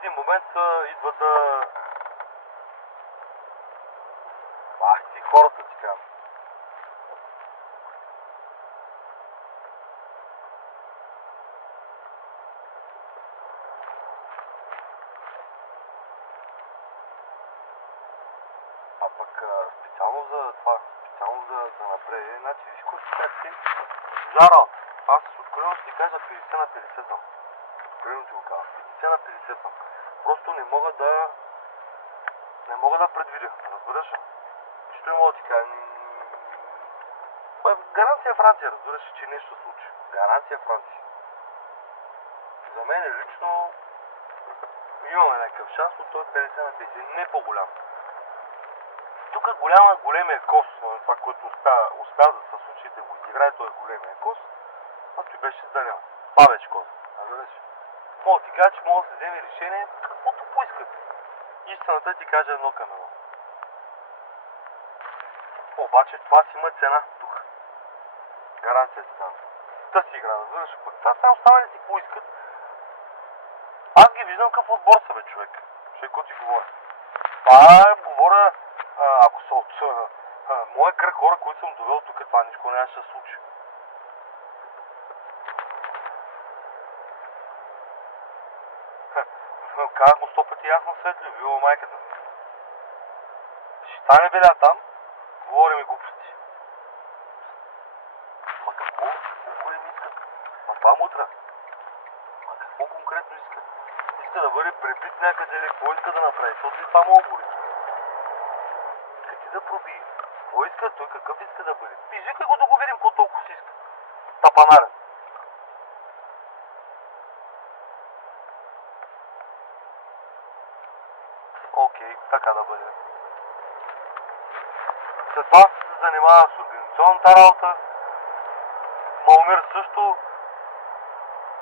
един момент идва да... Ах ти хората ти казвам. А пък специално за това, специално за напред, значи виж какво ще кажа ти. Жарал, аз откровено ще ти кажа 50 на 50 съм. Откровено ти го казвам, 50 на 50 съм. Просто не мога да предвидя, разбираш? Нищо не мога да ти кажа. Гаранция Франция, разбираш, че нещо се случи. Гаранция Франция. За мен лично имаме някакъв шанс, но той е 50 на 50, не по-голям. Тук големия кос, това, което успя да се случи, да го изиграе той големия кос, а той беше сданял. Това беше кос. Мога да ти кажа, че мога да се вземе решение каквото поискат. Истината ти кажа едно към едно. Обаче това си има цена тук. Гаранция си дам. Та си игра, разбираш, пък това само останалите си поискат. Аз ги виждам какъв отбор са, бе, човек. Какво ти говоря? Това говоря, ако са от моя кръг хора, които съм довел тук, това нищо нямаше да се случи. Казах му 100 пъти ясно светло, вила майката. Ще стане беля там, говорим и глупости. Ма какво? Колко им искат? Ма това мутра. Ма какво конкретно искат? Иска да бъде пребит някъде или какво иска да направи, защото и това мога говори. Къде да пробие? Какво иска? Той какъв иска да бъде? Извикай го да го видим, какво толкова си иска. Тапанарен. Окей, така да бъде. След това се занимава с организационната работа. Маумир също.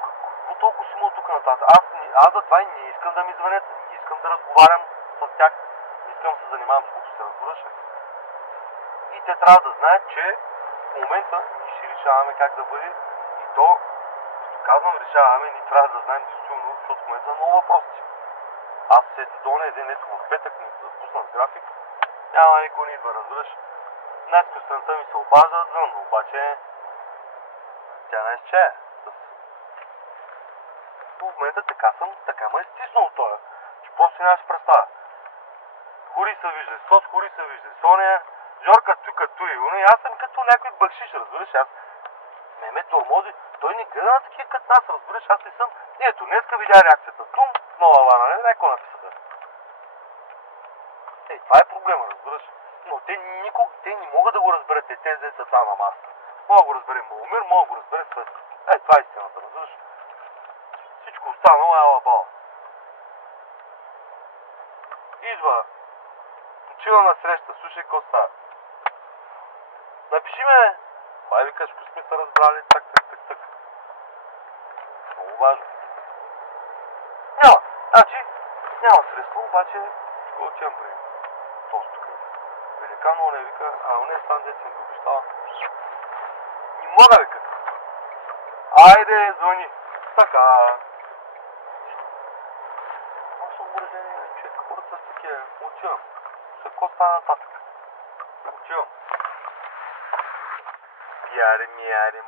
Какво толкова си му тук нататък? Аз за това не искам да ми звънят. Не искам да разговарям с тях. Не искам да се занимавам с глупости, разбираш ли? И те трябва да знаят, че в момента ние ще решаваме как да бъде. И то, като казвам решаваме, ние трябва да знаем действително, защото в момента много въпроси. Аз ето до ония ден, ето в петък ми пуснат график, няма никой не идва, разбираш. Днес сутринта ми се обажда звън, обаче тя не изчее. В момента така ме е стиснал това, че просто нямаш представа. Хори се вижда, Сос хори се вижда, Соня, Жорка тука туи, аз съм като някой бъкшиш, разбираш, аз ме тормози, той не гледа на такива като нас, разбираш, аз не съм, ето днеска видя реакцията, тум, нова вана, не някой написата. Това е проблема, разбираш, но те не могат да го разберат, те деца там на масата. Мога да го разбере Маумир, мога да го разбере Светко. Това е истината, разбираш. Всичко останало е алабал. Идва, отива на среща, слушай какво става. Напиши ме, бай викаш, ако сме се разбрали, так. Много важно. Няма средство, обаче ще отивам при този тук. Великан, он вика, он е стан деца, го обещава. Не мога, вика. Айде, звъни. Така. Аз съм уреден, че хората са такива. Отивам. След какво стана нататък? Отивам. Мяри,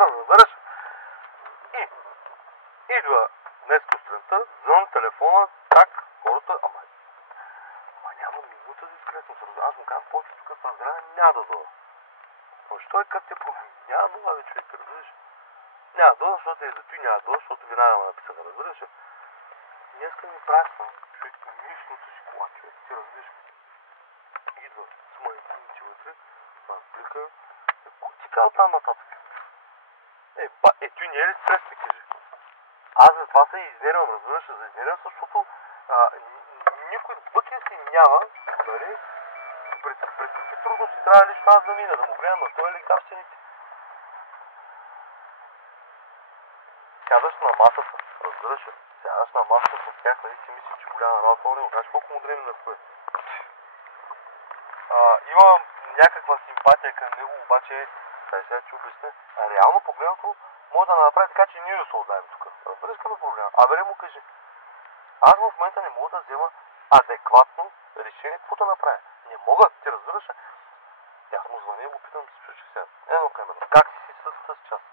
разбираш? И идва днес сутринта, звън телефона, так, хората, ама няма минута дискретност, аз му казвам, повече тук са здраве, няма да дойда. Защо е като те проблем? Няма да дойда, човек, разбираш? Няма да дойда, защото за той няма да дойда, защото вина ме написана, разбираш? Днеска ми пращам, човек, мислното си кола, човек, ти разбираш? Идва с мои минути вътре, плика, какво ти казва там нататък? Той не е ли стрес, ми кажи? Аз за това се изнервам, разбираш, изнервам, защото никой бъкински няма, нали? През какви трудности трябва лично аз да мина, да му гледам на този лекарствените. Сядаш на масата, разбираш, сядаш на масата с тях, нали си мислиш, че голяма работа, не го кажеш колко му дреми да стои. Имам някаква симпатия към него, обаче, сега ще обясня, реално погледнато, може да направи така, че ние да се отдаем тук. Разбираш какъв е проблема? Абе, му кажи. Аз в момента не мога да взема адекватно решение, какво да направя. Не мога, ти разбираш ли? Аз му звъня и го питам да се случи сега. Едно камера. Как си с тази част?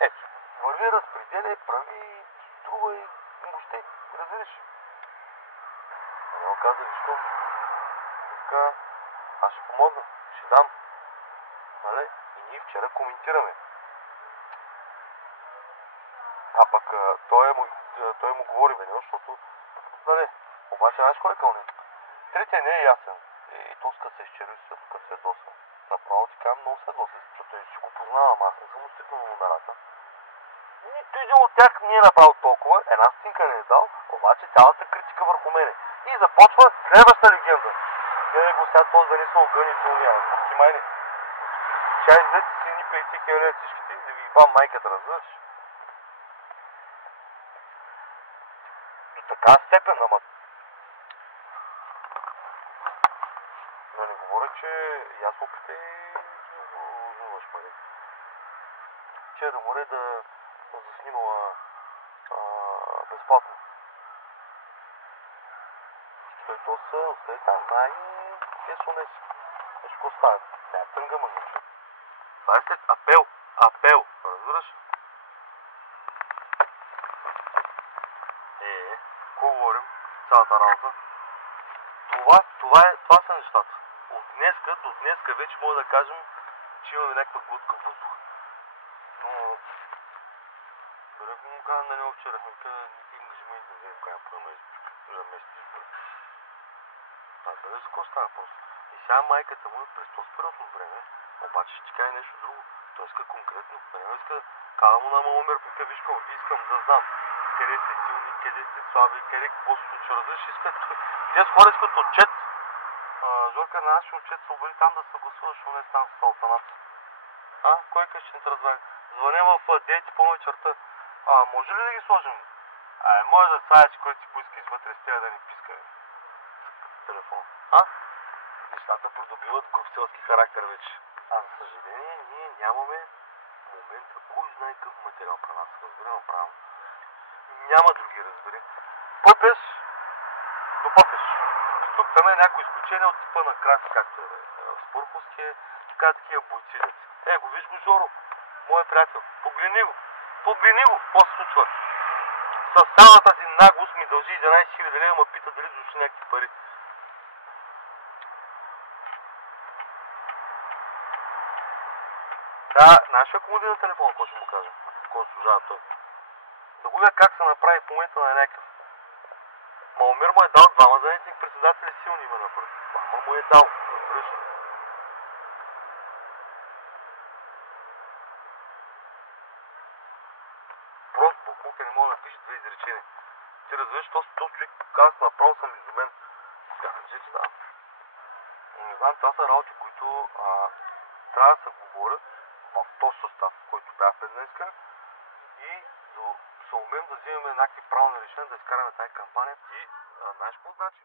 Ето, върви, разпределяй, прави, струва и въобще, разбираш. Едно каза, виж какво? Така, аз ще помогна, ще дам. Нали? И ние вчера коментираме. А пък той му говори, бе, защото, нали, обаче знаеш кой е кълнен? Третия не е ясен. И то ска се изчерви се, тук се доса. Направо ти казвам, много се доса, защото ще го познавам, аз не съм отстигнал на номерата. Нито един от тях не е направил толкова, една стинка не е дал, обаче цялата критика върху мене. И започва следваща легенда. Гледай го сега този да не са огъни и уния, почимай ни. Чай извести си ни 50 хиляди всичките, да ви ебам майката, разбираш? До така степен, ама... Но не говоря, че и аз опита и уживаш пари. Че да море да заснимала безплатно. Той то са, остави там, е сонеси. Нещо какво става? Тя тънга мъжнича. Това е след апел, разбираш? Какво говорим? Цялата работа. Това са нещата. До днеска вече може да кажем, че имаме някаква глътка въздух. Но... Дори му казвам на него вчера, никакви ангажименти не е в края за месец. Дали за какво става просто? И сега майката му през този период от време, обаче ще ти каже нещо друго. Той иска конкретно. Него иска, казва му на Маломер, вика, виж какво, искам да знам къде сте силни, къде сте слаби, къде какво се случва. Разбираш, искат... Тези хора искат отчет. Жорка, на нашия отчет се обади там да съгласуваш, защото не е там с Салтаната. Кой къщи не те разбере? Звъня в дейти по вечерта. Може ли да ги сложим? Може да слагаш, който си поиска извътре с тя да ни писка. Телефон. Нещата придобиват грубселски характер вече. За съжаление, ние нямаме в момента кой знае какъв материал при нас. Разбирам правилно. Няма други, разбери. Пъпеш, допъпеш. Тук там е някои изключения от типа на краси, както е в Спурховския, така такива бойци. Го виж го, Жоро, моят приятел. Погледни го, какво се случва. С цялата си наглост ми дължи 11 000 лева, ма пита дали дошли някакви пари. Да, нашия комодин на телефон, какво ще му кажа? Какво служава той? Да го видя как се направи в момента на някакъв. Маломир му е дал двама заместник председатели силни има напред. Двама му е дал, разбираш. Просто буклука не мога да напише две изречения. Ти разбираш, този човек каза, направо съм изумен. Казвам, че да. Не знам, това са работи, които трябва да се говорят в този състав, който бяхме днеска и да се умеем да взимаме някакви правилни решения, да изкараме тази кампания. И знаеш какво значи?